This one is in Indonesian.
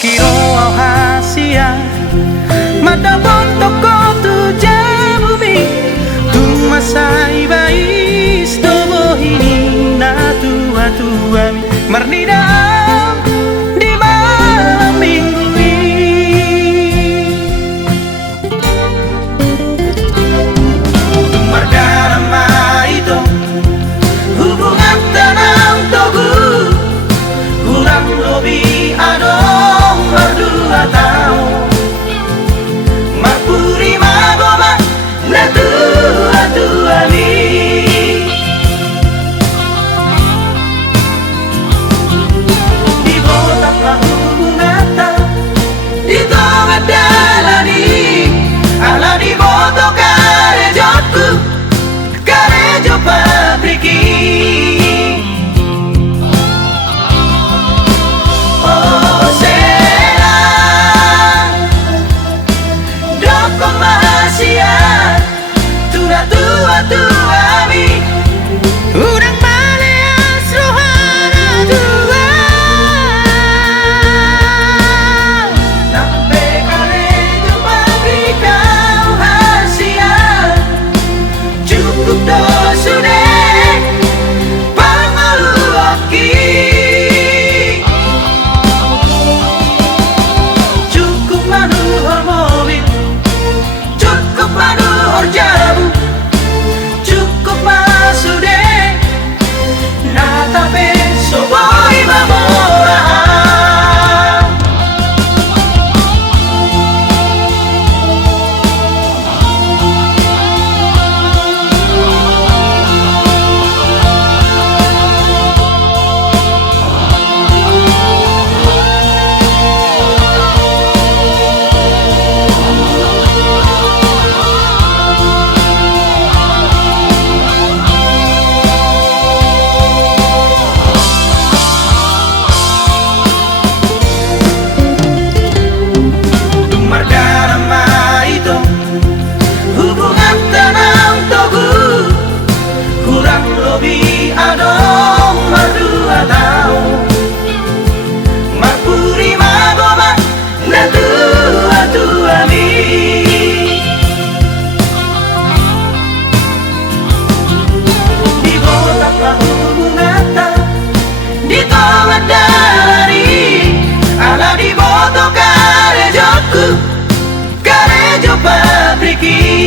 kiro au hasia mata bontoko tu jabumi tu masai bais tobo hini na tua tuami mernida di malam minggu ini merdana maito hubungan tenang togu kurang lebih adong berdua tahun mapuri magoma na tua tuami di botak mahubungata di tonga dalani ala di botok karejotku karejo pabriki oh sera doko mahasia tua tua tuami urang maleas rohana tua sampai karejo pabrika hasia cukup dosude pangaluaki cukup manuhor mobil cukup manuhor jabu cukup masude natape soboi mamora karejo pabriki